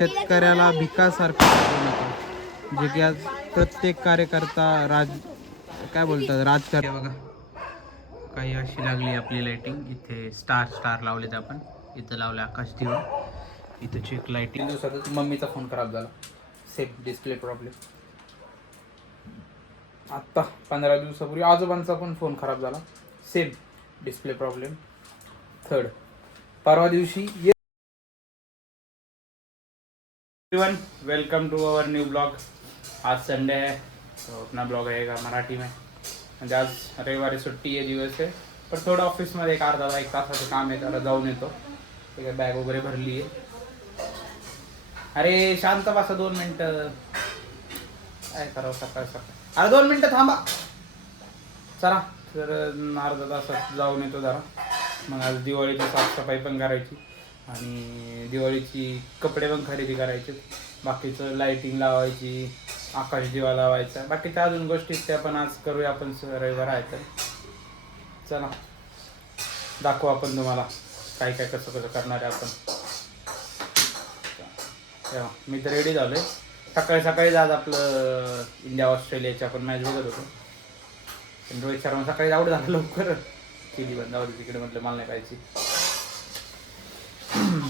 शेतकऱ्याला भिकासारखं करू नका. जे की आज प्रत्येक कार्यकर्ता काय बोलतात राजकारण. बघा काही अशी लागली आपली लाइटिंग. इथे स्टार लावलेत आपण. इथं लावले आकाश दिवा. इथं चेक लाइटिंग. दिवसातच मम्मीचा फोन खराब झाला. Same display problem. आत्ता 15 दिवसापूर्वी आजोबांचा पण फोन खराब झाला. Same display problem. थर्ड परवा दिवशी. Everyone welcome to our new blog. आज संडे है तो अपना ब्लॉग रहेगा मराठी में. म्हणजे आज रविवारी सुट्टी आहे, दिवस आहे. पण थोडं ऑफिसमध्ये एक अर्धा 1 तासाचं काम आहे, त्याला जाऊन येतो. ठीक आहे, बॅग वगैरे भरली आहे. अरे शांत बसा 2 मिनटं. काय करावं सकाळ. अरे 2 मिनटं थांबा. चला तर अर्धा तासात जाऊन येतो जरा. मग आज दिवाळीची साफसफाई पण करायची आणि दिवाळीची कपडे पण खरेदी करायचे. बाकीचं लाइटिंग लावायची, आकाश दिवा लावायचा, बाकीच्या अजून गोष्टी त्या पण आज करूया आपण. रविवार आहे तर चला दाखवू आपण तुम्हाला काय काय कसं करणार आहे आपण. तेव्हा मी तर रेडी झालोय. सकाळी आज आपलं इंडिया ऑस्ट्रेलियाची आपण मॅच बघत होतो. पण रोहित शर्मा सकाळी आउट झाला लवकर. केली बंद आवडली तिकडे, म्हटलं मला नाही पाहिजे.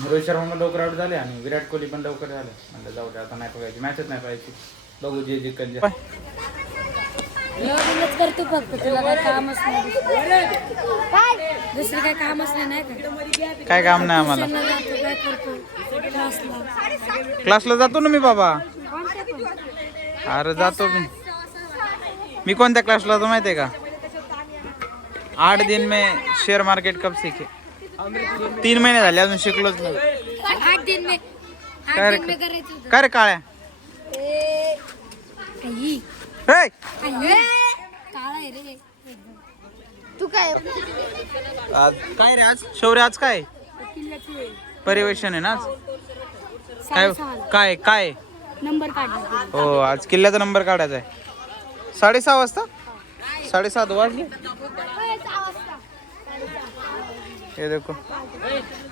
रोहित शर्मा लवकर आउट झाले आणि विराट कोहली पण लवकर झाले. म्हटलं जाऊ दे आता, नाही पाहिजे मॅचच नाही पाहिजे. बघू जे जिंकन जे. करतो फक्त, तुला काय कामच नाही, दुसरं काय कामच नाही का? काय काम नाही आम्हाला. काय करतो क्लासला जातो ना मी बाबा. अरे जातो मी कोणत्या क्लासला जातो माहिती आहे का? 8 दिन में शेअर मार्केट कब सीखे. 3 महिने झाले अजून शिकलोच नाही. 8 दिन में काय रे काळ्या. तू काय आज काय रे, आज शौर्य, आज काय परिवेशन आहे ना आज. काय नंबर काढला. हो, आज किल्ल्याचा नंबर काढायचा आहे. 6:30 वाजता. 7:30 वाजले. हे देखो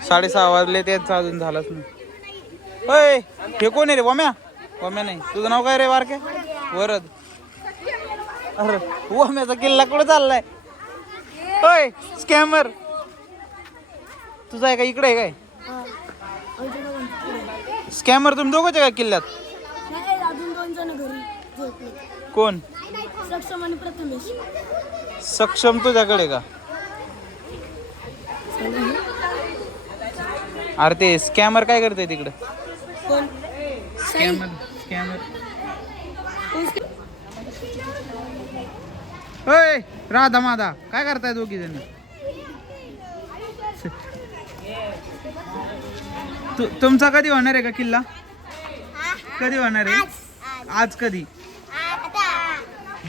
6:30 वाजले, तेच अजून झालंच नाही. होय हे कोण आहे रे? वम्या नाही. तुझं नाव काय रे बारके? वरद. अरे वम्याचा किल्ला कुठं चाललाय? होय स्कॅमर. तुझा आहे का इकडे आहे काय? स्कॅमर तुम्ही दोघंच आहे का किल्ल्यात? अजून 2 जण घरी झोपले. कोण? सक्षम आणि प्रथमेश. सक्षम तुझ्याकडे का? अरे ते स्कॅमर काय करते तिकडं? कोण? स्कॅमर. होय राधा माधा काय करताय दोघी जण? तुमचा कधी होणार आहे का किल्ला? कधी होणार आहे? आज कधी?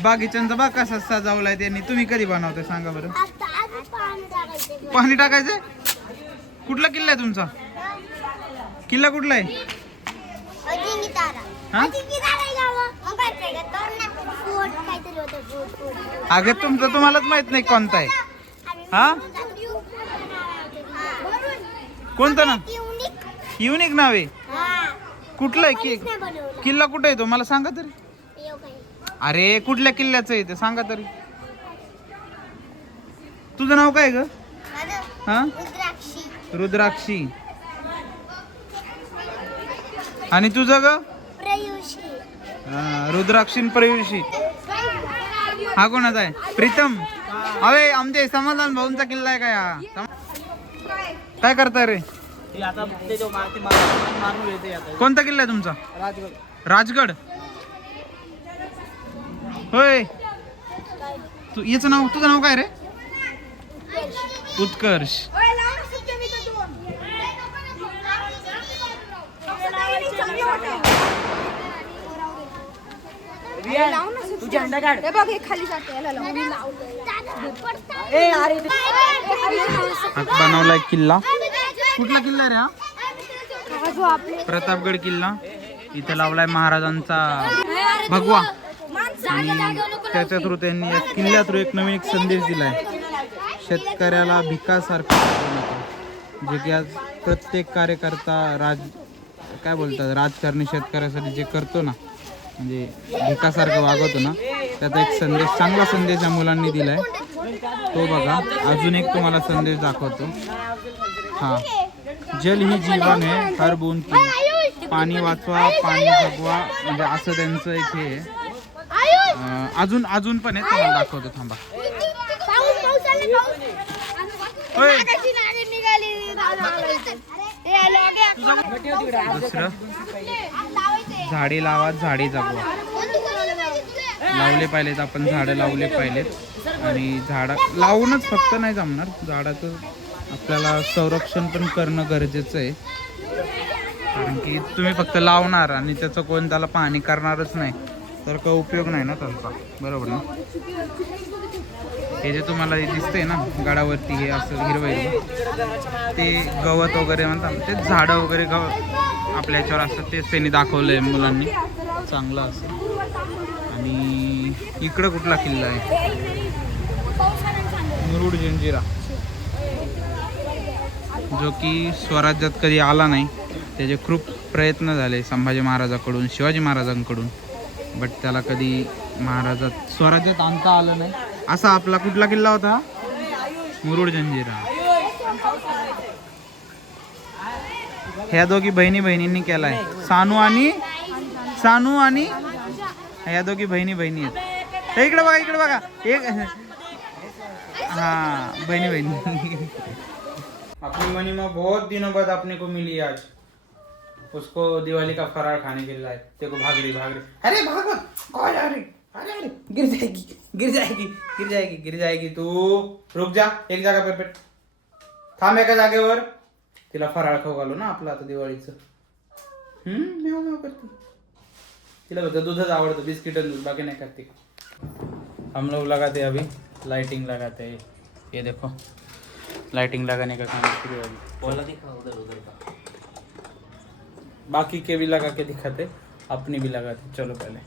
बागीच्यांचा बाग कसा सजावलाय त्यांनी. तुम्ही कधी बनवताय सांगा बरं? पाणी टाकायचंय. कुठला किल्ला आहे तुमचा? किल्ला कुठला आहे? अगं तुमचं तुम्हालाच माहित नाही कोणता आहे. हा कोणतं ना? युनिक नाव आहे. कुठलं आहे किल्ला? कुठं आहे तो मला सांगा तरी. अरे कुठल्या किल्ल्याचं आहे ते सांगा तरी. तुझं नाव काय ग? हा रुद्राक्षी. आणि तुझं ग? रुद्राक्षी प्रयुषी. हा कोणाचा आहे? प्रीतम. अरे आमचे समाधान भाऊंचा किल्ला आहे का हा? काय करताय रे? कोणता किल्ला आहे तुमचा? राजगड. होय याचं नाव, तुझं नाव काय रे? उत्कर्ष. बनवलाय किल्ला. कुठला किल्ला रे हा? प्रतापगड किल्ला. इथे लावलाय महाराजांचा भगवा. आणि त्याच्या थ्रू त्यांनी या किल्ल्या थ्रू एक नवीन संदेश दिलाय. शेतकऱ्याला भिकासारखं करू नका. जे की आज प्रत्येक कार्यकर्ता काय बोलतात राजकारणी शेतकऱ्यासाठी जे करतो ना, म्हणजे भिकासारखं वागवतो ना, त्याचा एक संदेश, चांगला संदेश या मुलांनी दिलाय तो बघा. अजून एक तुम्हाला संदेश दाखवतो. हा, जल ही जीवन है, हर बूंद की, पाणी वाचवा, पाणी जगवा, म्हणजे असं त्यांचं एक हे आहे. अजून पण आहे, तुम्हाला दाखवतो थांबा. होय. दुसरं, झाडे लावा, झाडे जगवा. लावले पाहिजेत आपण, झाडं लावले पाहिजेत. आणि झाडं लावूनच फक्त नाही जमणार, झाडाचं आपल्याला संरक्षण पण करणं गरजेचं आहे. कारण की तुम्ही फक्त लावणार आणि त्याचं कोण त्याला पाणी करणारच नाही तर काही उपयोग नाही ना त्यांचा, बरोबर ना. हे जे तुम्हाला दिसतंय ना गडावरती, हे असं हिरवं हिरवं ते गवत वगैरे म्हणतात, ते झाडं वगैरे आपल्या याच्यावर असतात, तेच त्यांनी दाखवलंय मुलांनी, चांगलं असं. आणि इकडं कुठला किल्ला आहे, मुरुड जंजिरा, जो की स्वराज्यात कधी आला नाही. त्याचे खूप प्रयत्न झाले संभाजी महाराजाकडून, शिवाजी महाराजांकडून, बट त्याला कधी महाराजात स्वराज्यात आणता आलं नाही. असा आपला कुठला किल्ला होता, मुरुड जंजिरा. ह्या दोघी बहिणींनी केलाय, सानू आणि ह्या दोघी बहिणी आहेत. इकडे बघा एक, हाँ बहनी अपनी मनीमा बहुत दिनों बाद अपने को मिली आज, उसको दिवाली का फरार खाने के लिए लाए. देखो भाग रही, अरे भाग कौन आ रही, अरे गिर जाएगी तू. रुक जा, एक जागा पर बैठ, थांब एका जागेवर. तिला फराळ खाऊ घालू ना आपलं आता दिवाळीचं. म्याव म्याव करते, तिला फक्त दूधच आवडतं, बिस्किट दूध, बाकी नहीं खाती. हम लोग लगाते अभी लाइटिंग लगाते हैं, ये देखो लाइटिंग लगाने का काम शुरू है अभी. बाकी के भी लगा के दिखाते, अपनी भी लगाते. चलो पहले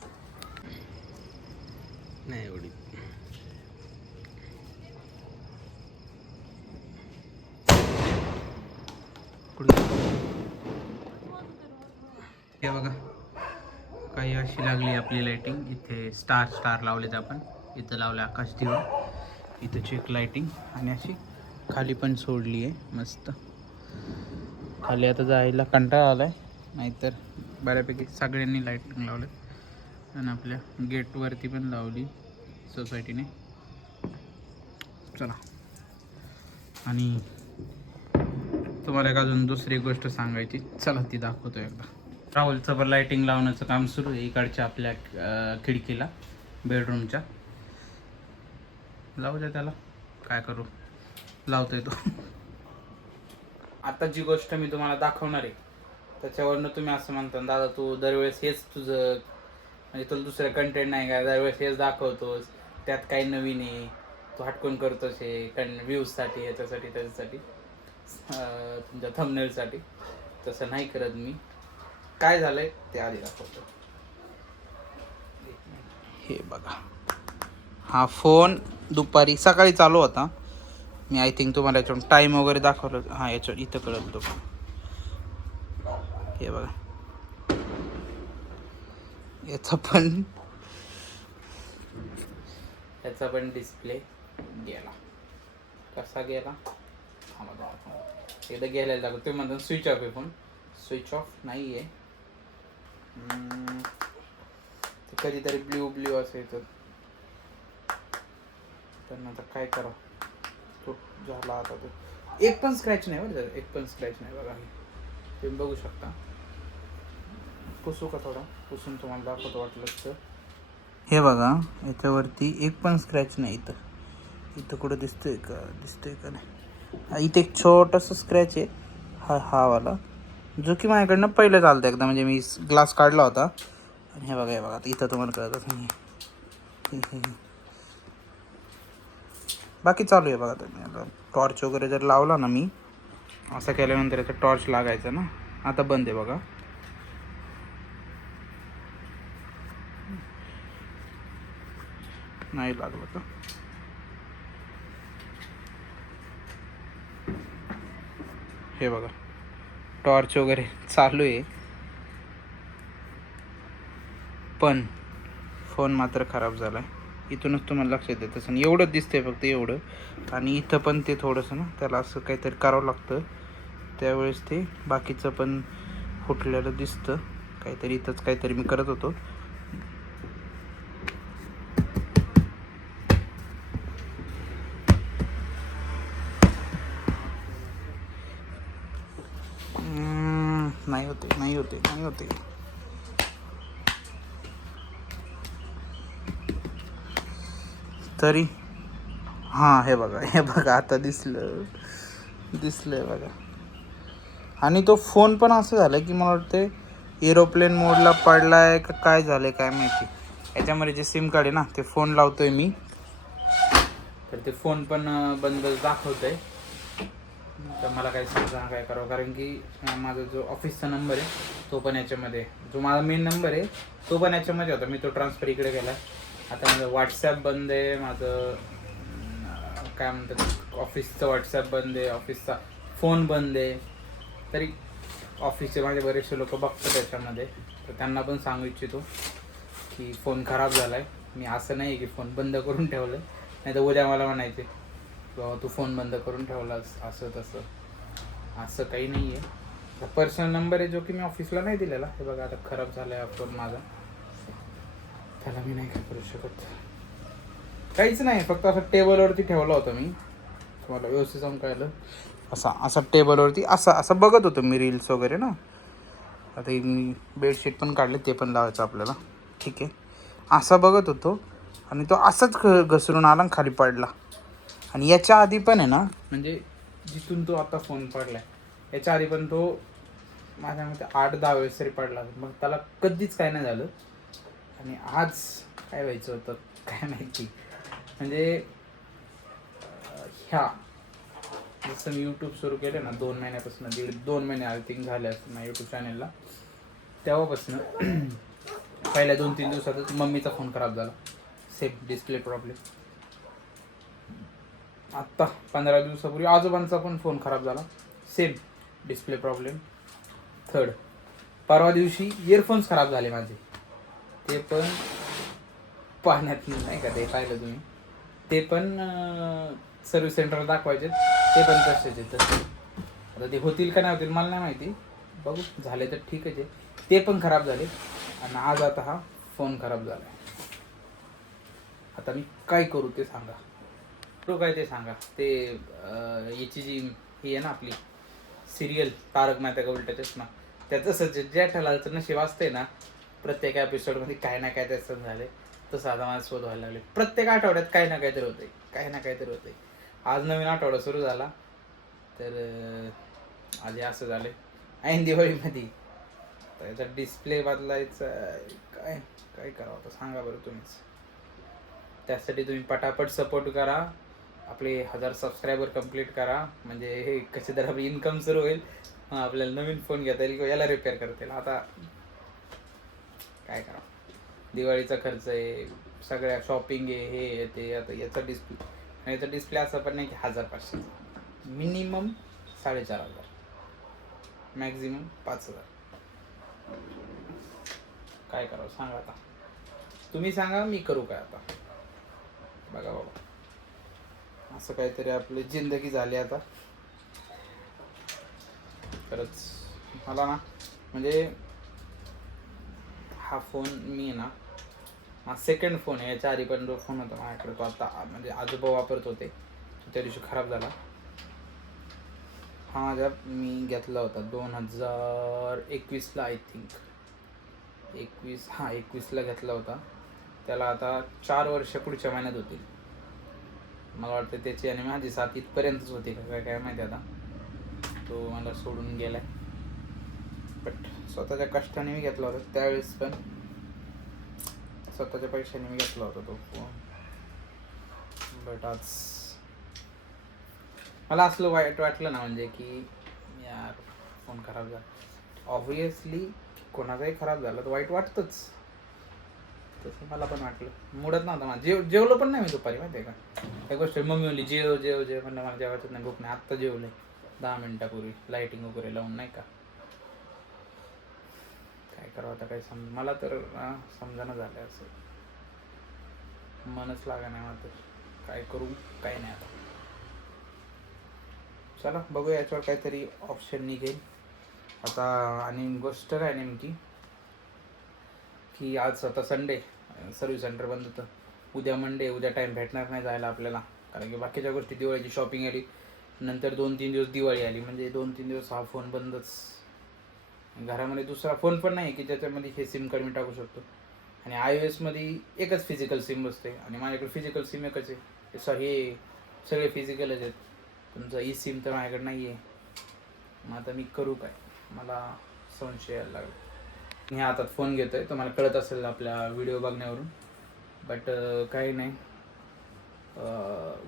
नाही एवढी हे बघा काही अशी लागली आपली लाइटिंग. इथे स्टार लावलेत आपण, इथं लावले आकाश दिवा, इथं चेक लाइटिंग, आणि अशी खाली पण सोडली आहे मस्त. खाली आता जायला कंटाळा आलाय, नाहीतर बऱ्यापैकी सगळ्यांनी लाइटिंग लावले. आणि आपल्या गेटवरती पण लावली सोसायटीने. चला, आणि तुम्हाला एक अजून दुसरी गोष्ट सांगायची, चला ती दाखवतो एकदा. राहुलचं पण लाइटिंग लावण्याचं काम सुरू आहे इकडच्या आपल्या खिडकीला, बेडरूमच्या. लावू द्या त्याला, काय करू, लावतोय तो. आता जी गोष्ट मी तुम्हाला दाखवणार आहे त्याच्यावरनं तुम्ही असं म्हणता, दादा तू दरवेळेस हेच तुझं, म्हणजे तुला दुसरं कंटेंट नाही का, दरवेळेस हेच दाखवतोस, त्यात काही नवीन आहे, तू हटकून करतोस हे व्ह्यूजसाठी, याच्यासाठी त्याच्यासाठी, तुमच्या थंबनेलसाठी. तसं नाही करत मी. काय झालंय ते आधी दाखवतो. हे बघा, हा फोन दुपारी सकाळी चालू होता. मी आय थिंक तुम्हाला याच्यावर टाईम वगैरे दाखवलं, हां याच्यावर इथं कळत तो. हे बघा, याचा पण डिस्प्ले गेला. कसा गेला, एकदा गेलेला दाखव. ते म्हणतात स्विच ऑफ आहे फोन, स्विच ऑफ नाही आहे. ते कधीतरी ब्ल्यू असायचं, तर आता काय करा, तो झाला आता. तो एक पण स्क्रॅच नाही बरं, एक पण स्क्रॅच नाही बघा. तुम्ही बघू शकता. पुसू का थोडा, पुसून तुम्हाला दाखवतो वाटलं तर. हे बघा, याच्यावरती एक पण स्क्रॅच नाही. इथं कुठं दिसतोय का नाही. इथे एक छोटासा स्क्रॅच आहे, हा वाला, जो की माझ्याकडनं पहिलं चालतं एकदा, म्हणजे मी ग्लास काढला होता. आणि हे बघा आता इथं तुम्हाला कळतच नाही. बाकी चालू आहे बघा. तुम्ही आता टॉर्च वगैरे जर लावला ना, मी असं केल्यानंतर याचा टॉर्च लागायचा ना, आता बंद आहे बघा. नाही लागलं का, हे बघा टॉर्च वगैरे चालू आहे. पण फोन मात्र खराब झाला आहे. इथूनच तुम्हाला लक्षात येतं तसं एवढंच दिसतंय फक्त एवढं. आणि इथं पण ते थोडंसं ना त्याला असं काहीतरी करावं लागतं, त्यावेळेस ते बाकीचं पण फुटलेलं दिसतं. काहीतरी इथंच काहीतरी मी करत होतो. नाही होते. तरी हां हे बघा आता दिसलंय बघा. आणि तो फोन पण असं झालं की मला वाटतं एरोप्लेन मोडला पडला आहे का काय झालं काय माहिती. याच्यामध्ये जे सिम कार्ड आहे ना ते फोन लावतोय मी, तर ते फोन पण बंद दाखवत आहे. तर मला काय समजा काय करावं, कारण की माझा जो ऑफिसचा नंबर आहे तो पण याच्यामध्ये, जो माझा मेन नंबर आहे तो पण याच्यामध्ये होता. मी तो ट्रान्सफर इकडे केला. आता माझं व्हॉट्सॲप बंद आहे, माझं काय म्हणतात ऑफिसचं व्हॉट्सॲप बंद आहे, ऑफिसचा फोन बंद आहे. तरी ऑफिसचे माझे बरेचसे लोक बघतात त्याच्यामध्ये, तर त्यांना पण सांगू इच्छितो की फोन खराब झाला आहे. मी असं नाही की फोन बंद करून ठेवलं, नाही तर उद्या मला म्हणायचे बाबा तू फोन बंद करून ठेवलास असं तसं. असं काही नाही आहे. पर्सनल नंबर आहे जो की मी ऑफिसला नाही दिलेला. हे बघा आता खराब झाला आहे फोन माझा, त्याला मी नाही काय करू शकत. काहीच नाही, फक्त असं टेबलवरती ठेवला होता मी, तुम्हाला व्यवस्थित जाऊन कळलं. असा टेबलवरती असं बघत होतो मी रील्स वगैरे ना. आता मी बेडशीट पण काढले, ते पण लावायचं आपल्याला, ठीक आहे. असं बघत होतो आणि तो असाच घसरून आला आणि खाली पडला. आणि याच्या आधी पण आहे ना, म्हणजे जिथून तो आता फोन पडला आहे याच्या आधी पण तो माझ्या मते 8-10 वेळेस तरी पडला. मग त्याला कधीच काय नाही झालं. आणि आज काय व्हायचं होतं काय माहिती. म्हणजे ह्या जसं मी यूट्यूब सुरू केलं ना 2 महिन्यापासून, 1.5-2 महिने आय थिंक झाले असतील माझ्या यूट्यूब चॅनलला, तेव्हापासून पहिल्या 2-3 दिवसातच मम्मीचा फोन खराब झाला, सेम डिस्प्ले प्रॉब्लेम. आत्ता 15 दिवसापूर्वी आजोबांचा पण फोन खराब झाला, सेम डिस्प्ले प्रॉब्लेम. थर्ड परवा दिवशी इयरफोन्स खराब झाले माझे, ते पण पाण्यात नाही का, ते पाहिलं तुम्ही, ते पण सर्व्हिस सेंटरला दाखवायचे, ते पण तसेच तसे. आता ते होतील का नाही होतील मला नाही माहिती, बघू झाले तर ठीकच आहे. ते पण खराब झाले आणि आज आता हा फोन खराब झाला. आता मी काय करू ते सांगा, तो काय ते सांगा. ते याची जी ही आहे ना आपली सिरियल तारक मेहता का उलटा चष्मा, त्याचं सज्ज जेठालालचं नशीब असतंय ना, प्रत्येक एपिसोडमध्ये काय ना काय तसं झाले. तसं आता माझं शोध व्हायला लागले. प्रत्येक आठवड्यात काही ना काहीतरी होतंय. आज नवीन आठवडा सुरू झाला, तर आज असं झालं ऐन दिवाळीमध्ये. तर याचा डिस्प्ले बदलायचा, काय करावं आता सांगा बरं तुम्हीच. त्यासाठी तुम्ही पटापट सपोर्ट करा, आपले 1000 सबस्क्रायबर कंप्लीट करा, म्हणजे हे कसे तर आपली इन्कम सुरू होईल. आपल्याला नवीन फोन घेता येईल किंवा याला रिपेअर करता येईल. आता काय करा, दिवाळीचा खर्च आहे, सगळ्या शॉपिंग आहे, हे ते. आता याचा डिस्प्ले असं पण नाही की 1000-500, मिनिमम 4500, मॅक्झिमम 5000. काय करावं सांगा आता, तुम्ही सांगा मी करू काय आता. बघा बाबा, असं काहीतरी आपली जिंदगी झाली आता. खरंच मला ना, म्हणजे हा फोन मी ना, हा सेकंड फोन आहे. याच्या आधी पण जो फोन होता माझ्याकडे तो आता म्हणजे आजोबा वापरत होते, त्या दिवशी खराब झाला. हा माझ्या मी घेतला होता 2021ला आय थिंक, 21ला घेतला होता. त्याला आता 4 वर्ष पुढच्या महिन्यात होतील मला वाटतं त्याची, आणि माझी साथ इथपर्यंतच होती का काय माहिती. आता तो मला सोडून गेलाय, बट स्वतःच्या कष्टाने मी घेतला होता. त्यावेळेस पण स्वतःच्या पैशाने मी घेतला होता तो फोन. बट आज मला असलं वाईट वाटलं ना, म्हणजे की यार फोन खराब झाला. ऑब्वियसली कोणाचाही खराब झाला तर वाईट वाटतंच, तसं मला पण वाटलं. मुडत नव्हता मला, जेवलो पण नाही मी दुपारी, माहिती आहे का. त्या गोष्ट मम्मी म्हणली जेव म्हणलं मला जेवायचं नाही, भूक नाही. आत्ता जेवलंय 10 मिनिटापूर्वी लाईटिंग वगैरे लावून, नाही का. काय करावं आता, काय मला तर समजायला झालं असं, मनच लागा नाही मला तर, काय करू काय नाही आता. चला बघूया याच्यावर काहीतरी ऑप्शन निघेल आता. आणि गोष्ट काय नेमकी की आज आता संडे, सर्व्हिस सेंटर बंद होतं. उद्या मंडे, उद्या टाईम भेटणार नाही जायला आपल्याला, कारण की बाकीच्या गोष्टी, दिवाळीची शॉपिंग आली, नंतर 2-3 दिवस दिवाळी आली, म्हणजे 2-3 दिवस हा फोन बंदच. घरामध्ये दुसरा फोन पण नाही की ज्याच्यामध्ये हे सिम कार्ड मी टाकू शकतो. आणि iOS-मध्ये एकच फिजिकल सिम बसते आणि माझ्याकडे फिजिकल सिम एकच आहे. हे सगळे फिजिकलच आहेत. तुमचं ई सिम तर माझ्याकडे नाही आहे. मग आता मी करू काय, मला संशय यायला लागला. मी हातात फोन घेतो आहे, तुम्हाला कळत असेल आपल्या व्हिडिओ बघण्यावरून. बट काही नाही,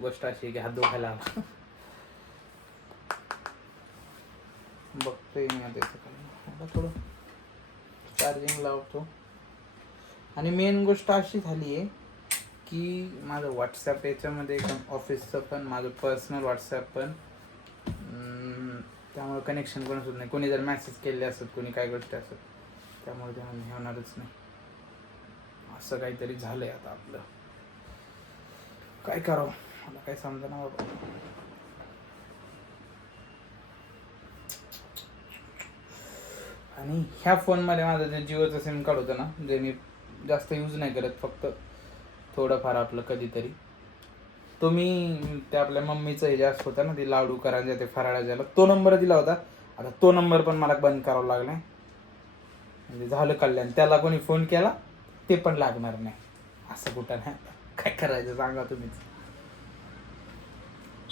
गोष्ट अशी की हात दुखायला आला. बघतोय मी आता याचं काही, आता थोडं चार्जिंग लावतो. आणि मेन गोष्ट अशी झाली आहे की माझं व्हॉट्सॲप याच्यामध्ये ऑफिसचं पण, माझं पर्सनल व्हॉट्सॲप पण, त्यामुळे कनेक्शन पण होत नाही. कोणी जर मेसेज केले असत, कोणी काय गोष्टी असत, त्यामुळे ते हे होणारच नाही. असं काहीतरी झालंय आता आपलं, काय करावं मला काय समजना बाबा. आणि ह्या फोनमध्ये माझं जे जिओचं सिम कार्ड होतं ना, जे मी जास्त यूज नाही करत, फक्त थोडंफार आपलं कधीतरी, तो मी ते आपल्या मम्मीचं हे जास्त होतं ना, ते लाडू करायचं, ते फराळा द्यायला, तो नंबर दिला होता. आता तो नंबर पण मला बंद करावा लागला, म्हणजे झालं कल्याण. त्याला कोणी फोन केला ते पण लागणार नाही, असं कुठं नाही. काय करायचं सांगा तुम्हीच.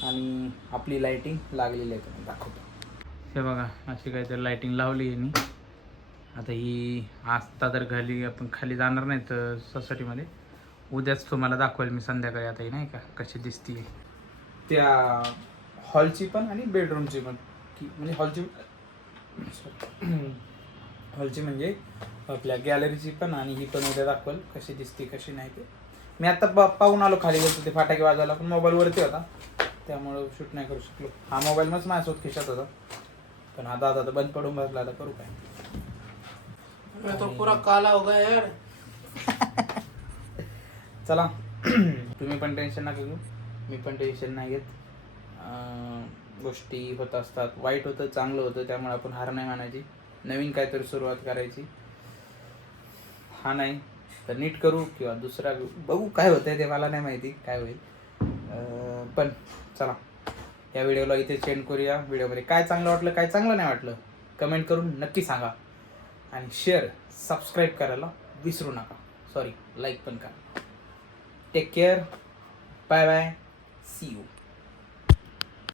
आणि आपली लाईटिंग लागलेली आहे, तुम्ही दाखवतो. हे बघा, अशी काहीतरी लाईटिंग लावली आहे मी. आता ही आत्ता तर खाली जाणार नाही तर सोसायटीमध्ये, उद्याच तुम्हाला दाखवेल मी संध्याकाळी. आता ही नाही का कशी दिसती त्या हॉलची पण आणि बेडरूमची पण, की म्हणजे हॉलची म्हणजे आपल्या गॅलरीची पण, आणि ही पण उद्या दाखवेल कशी दिसते कशी नाही ते. मी आता पाहून आलो खाली गेलो ते फटाके वाजवायला, पण मोबाईलवरती होता त्यामुळं शूट नाही करू शकलो. हा मोबाईल मग माझ्यासोबत खिशात होता, पण आता आता बंद पडून बसला, आता करू काय. तो पुरा काला हो गया यार. चला तुम्ही पण टेन्शन नका घेऊ, मी पण टेन्शन नाही घेत. गोष्टी होत असतात, वाईट होतं चांगलं होतं, त्यामुळे आपण हार नाही मानायची, नवीन काहीतरी सुरुवात करायची. हा नाही तर नीट करू किंवा दुसरा बघू, काय होतंय ते मला नाही माहिती काय होईल. पण चला या व्हिडिओला इथे सेंड करूया. व्हिडिओमध्ये काय चांगलं वाटलं काय चांगलं नाही वाटलं कमेंट करून नक्की सांगा. आणि शेअर सबस्क्राईब करायला विसरू नका. सॉरी, लाईक पण करा. Take care, bye bye, see you.